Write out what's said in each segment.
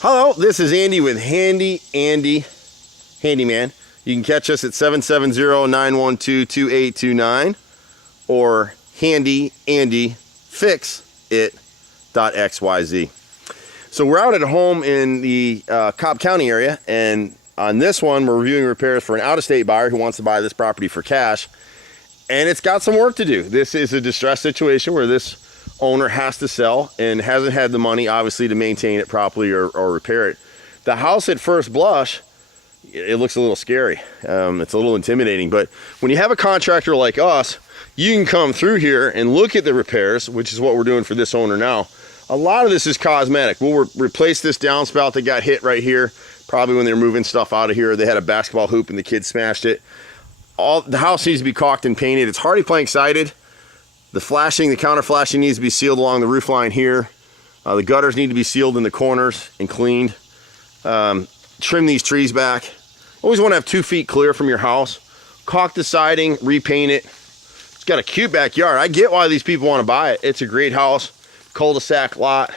Hello, this is Andy with Handyman. You can catch us at 770-912-2829 or handyandyfixit.xyz. So we're out at home in the Cobb County area, and on this one we're reviewing repairs for an out-of-state buyer who wants to buy this property for cash, and it's got some work to do. This is a distressed situation where this owner has to sell and hasn't had the money obviously to maintain it properly or repair it. The house at first blush, it looks a little scary. It's a little intimidating, but when you have a contractor like us, you can come through here and look at the repairs, which is what we're doing for this owner now. A lot of this is cosmetic. We'll replace this downspout that got hit right here, probably when they were moving stuff out of here. They had a basketball hoop and the kid smashed it. The house needs to be caulked and painted. It's hardy plank sided. The flashing, the counter flashing needs to be sealed along the roof line here. The gutters need to be sealed in the corners and cleaned. Trim these trees back. Always want to have 2 feet clear from your house. Caulk the siding, repaint it. It's got a cute backyard. I get why these people want to buy it. It's a great house, cul-de-sac lot,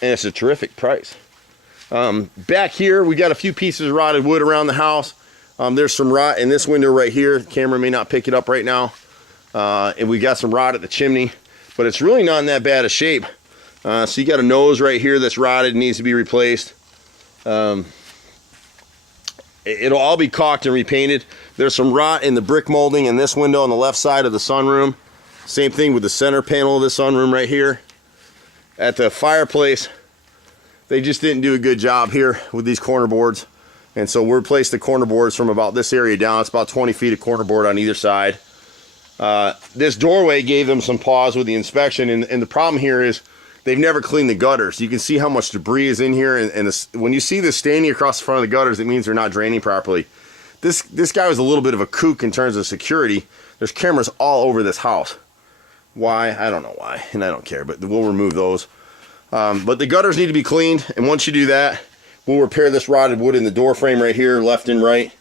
and it's a terrific price. Back here, we got a few pieces of rotted wood around the house. There's some rot in this window right here. The camera may not pick it up right now. And we got some rot at the chimney, but it's really not in that bad a shape. So you got a nose right here that's rotted and needs to be replaced. It'll all be caulked and repainted. There's some rot in the brick molding in this window on the left side of the sunroom. Same thing with the center panel of the sunroom right here. At the fireplace, they just didn't do a good job here with these corner boards. And so we replaced the corner boards from about this area down. It's about 20 feet of corner board on either side. This doorway gave them some pause with the inspection, and the problem here is they've never cleaned the gutters. You can see how much debris is in here, and when you see this standing across the front of the gutters, it means they're not draining properly. This guy was a little bit of a kook in terms of security. There's cameras all over this house. Why? I don't know why, and I don't care, but we'll remove those. But the gutters need to be cleaned, and once you do that, we'll repair this rotted wood in the door frame right here, left and right.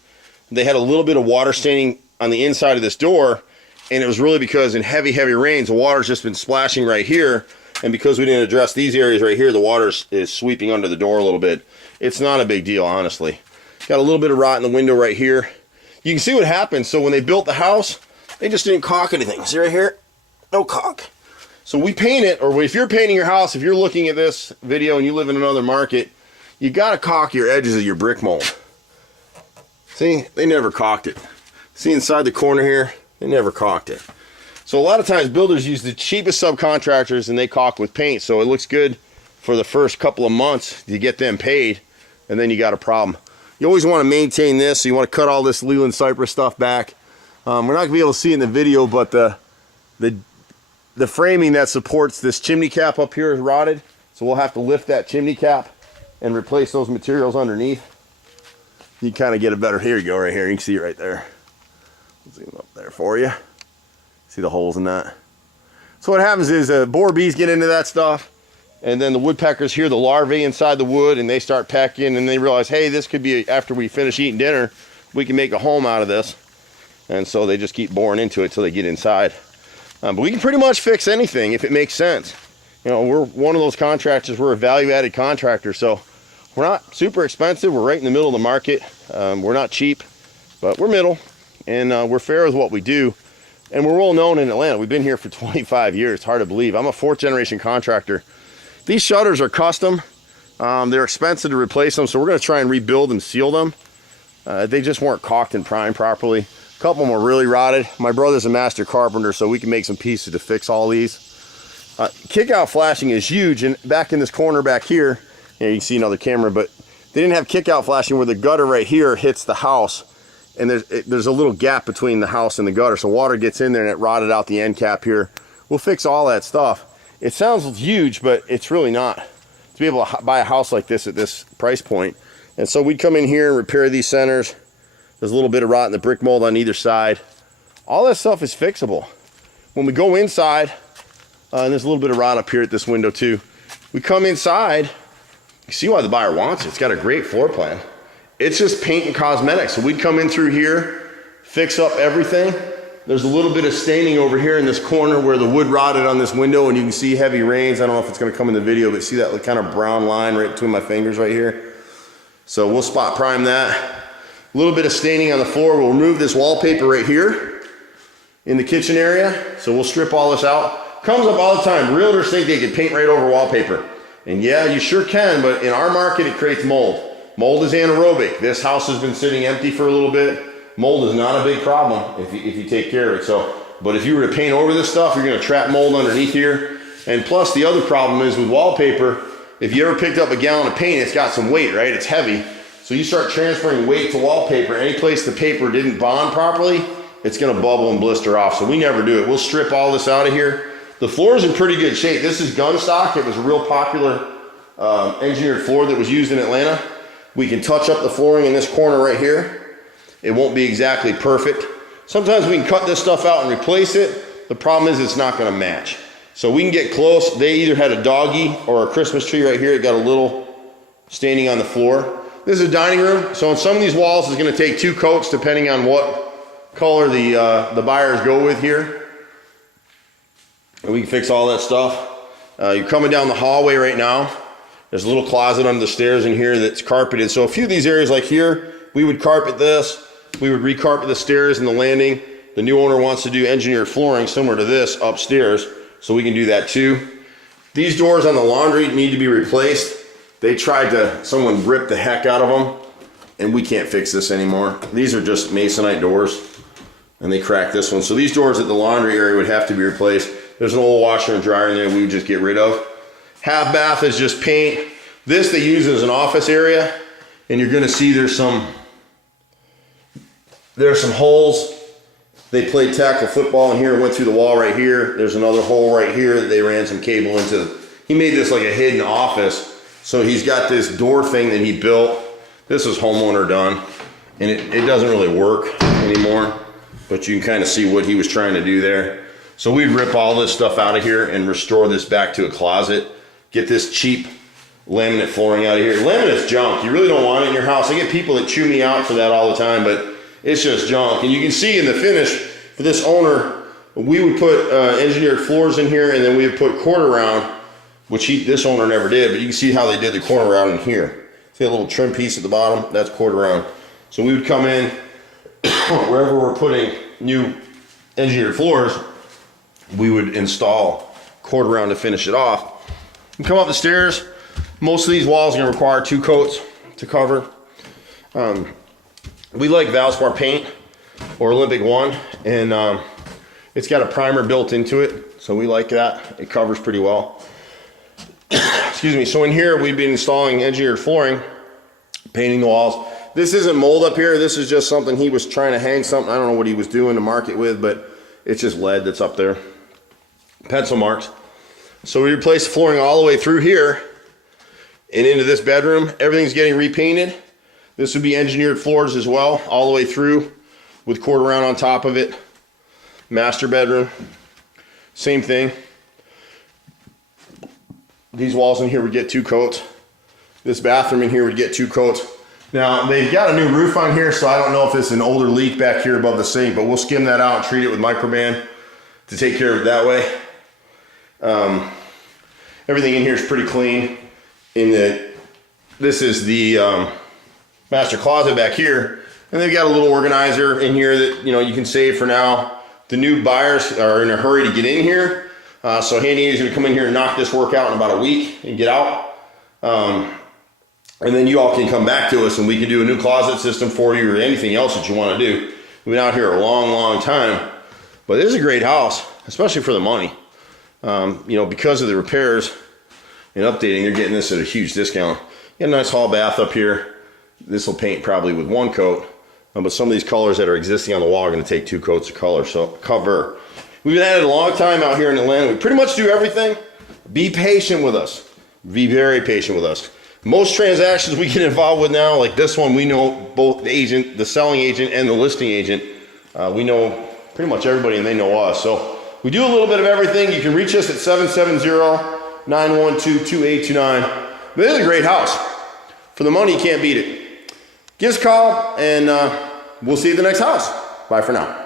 They had a little bit of water staining on the inside of this door, and it was really because in heavy rains, the water's just been splashing right here. And because we didn't address these areas right here, the water is sweeping under the door a little bit. It's not a big deal, honestly. Got a little bit of rot in the window right here. You can see what happened. So when they built the house, they just didn't caulk anything. See right here? No caulk. So we paint it, or if you're painting your house, if you're looking at this video and you live in another market, you got to caulk your edges of your brick mold. See, they never caulked it. See inside the corner here? They never caulked it. So a lot of times builders use the cheapest subcontractors and they caulk with paint, so it looks good for the first couple of months to get them paid, and then you got a problem. You always want to maintain this, so you want to cut all this Leland cypress stuff back. We're not going to be able to see it in the video, but the framing that supports this chimney cap up here is rotted, so we'll have to lift that chimney cap and replace those materials underneath. You kind of get a better, here you go right here, you can see it right there. Zoom up there for you. See the holes in that? So what happens is boar bees get into that stuff, and then the woodpeckers hear the larvae inside the wood, and they start pecking, and they realize, hey, this could be, after we finish eating dinner, we can make a home out of this. And so they just keep boring into it till they get inside. But we can pretty much fix anything if it makes sense. You know, we're one of those contractors, we're a value-added contractor, so we're not super expensive, we're right in the middle of the market. We're not cheap, but we're middle. And we're fair with what we do, and we're well known in Atlanta. We've been here for 25 years. It's hard to believe. I'm a 4th generation contractor. These shutters are custom. They're expensive to replace them, so we're going to try and rebuild and seal them. They just weren't caulked and primed properly. A couple of them were really rotted. My brother's a master carpenter, so we can make some pieces to fix all these. Kick-out flashing is huge, and back in this corner back here, you can see another camera, but they didn't have kick-out flashing where the gutter right here hits the house. And there's a little gap between the house and the gutter, so water gets in there and it rotted out the end cap here. We'll fix all that stuff. It sounds huge, but it's really not. To be able to buy a house like this at this price point. And so we'd come in here and repair these centers. There's a little bit of rot in the brick mold on either side. All that stuff is fixable. When we go inside, and there's a little bit of rot up here at this window too. We come inside, you see why the buyer wants it. It's got a great floor plan. It's just paint and cosmetics. So we'd come in through here, fix up everything, There's a little bit of staining over here in this corner where the wood rotted on this window, and you can see heavy rains. I don't know if it's gonna come in the video, but see that kind of brown line right between my fingers right here? So we'll spot prime that. A little bit of staining on the floor. We'll remove this wallpaper right here in the kitchen area. So we'll strip all this out. Comes up all the time. Realtors think they can paint right over wallpaper. And yeah, you sure can, but in our market, it creates mold. Mold is anaerobic. This house has been sitting empty for a little bit. Mold is not a big problem if you take care of it. So, but if you were to paint over this stuff, you're gonna trap mold underneath here. And plus the other problem is with wallpaper, if you ever picked up a gallon of paint, it's got some weight, right? It's heavy. So you start transferring weight to wallpaper, any place the paper didn't bond properly, it's gonna bubble and blister off. So we never do it. We'll strip all this out of here. The floor is in pretty good shape. This is gun stock. It was a real popular engineered floor that was used in Atlanta. We can touch up the flooring in this corner right here. It won't be exactly perfect. Sometimes we can cut this stuff out and replace it. The problem is it's not gonna match. So we can get close. They either had a doggy or a Christmas tree right here. It got a little staining on the floor. This is a dining room. So on some of these walls, it's gonna take 2 coats depending on what color the buyers go with here. And we can fix all that stuff. You're coming down the hallway right now. There's a little closet under the stairs in here that's carpeted. So a few of these areas like here, we would carpet this. We would recarpet the stairs and the landing. The new owner wants to do engineered flooring similar to this upstairs, so we can do that too. These doors on the laundry need to be replaced. Someone ripped the heck out of them, and we can't fix this anymore. These are just masonite doors, and they cracked this one. So these doors at the laundry area would have to be replaced. There's an old washer and dryer in there we would just get rid of. Half bath is just paint. This they use as an office area, and you're gonna see there's some holes. They played tackle football in here and went through the wall right here. There's another hole right here that they ran some cable into. He made this like a hidden office. So he's got this door thing that he built. This is homeowner done, and it doesn't really work anymore, but you can kind of see what he was trying to do there. So we'd rip all this stuff out of here and restore this back to a closet. Get this cheap laminate flooring out of here. Laminate's junk. You really don't want it in your house. I get people that chew me out for that all the time, but it's just junk. And you can see in the finish for this owner, we would put engineered floors in here, and then we would put quarter round, which this owner never did, but you can see how they did the corner round in here. See a little trim piece at the bottom? That's quarter round. So we would come in, wherever we're putting new engineered floors, we would install quarter round to finish it off. You come up the stairs, most of these walls are gonna require 2 coats to cover. We like Valspar paint or Olympic One, and it's got a primer built into it, so we like that. It covers pretty well. Excuse me. So in here, we've been installing engineered flooring, painting the walls. This isn't mold up here. This is just something he was trying to hang something. I don't know what he was doing to mark it with, but it's just lead that's up there. Pencil marks. So we replaced the flooring all the way through here and into this bedroom. Everything's getting repainted. This would be engineered floors as well, all the way through with quarter round on top of it. Master bedroom, same thing. These walls in here would get 2 coats. This bathroom in here would get 2 coats. Now, they've got a new roof on here, so I don't know if it's an older leak back here above the sink, but we'll skim that out and treat it with microban to take care of it that way. Everything in here is pretty clean. This is the master closet back here, and they've got a little organizer in here that you can save for now. The new buyers are in a hurry to get in here, so Handy is going to come in here and knock this work out in about a week and get out, and then you all can come back to us and we can do a new closet system for you or anything else that you want to do. We've been out here a long time, but this is a great house, especially for the money. Because of the repairs and updating, they're getting this at a huge discount. You got a nice hall bath up here. This will paint probably with 1 coat, but some of these colors that are existing on the wall are going to take 2 coats of color. So cover. We've been at it a long time out here in Atlanta. We pretty much do everything. Be patient with us. Be very patient with us. Most transactions we get involved with now, like this one, we know both the agent, the selling agent, and the listing agent. We know pretty much everybody, and they know us. So we do a little bit of everything. You can reach us at 770-912-2829. But this is a great house. For the money, you can't beat it. Give us a call, and we'll see you at the next house. Bye for now.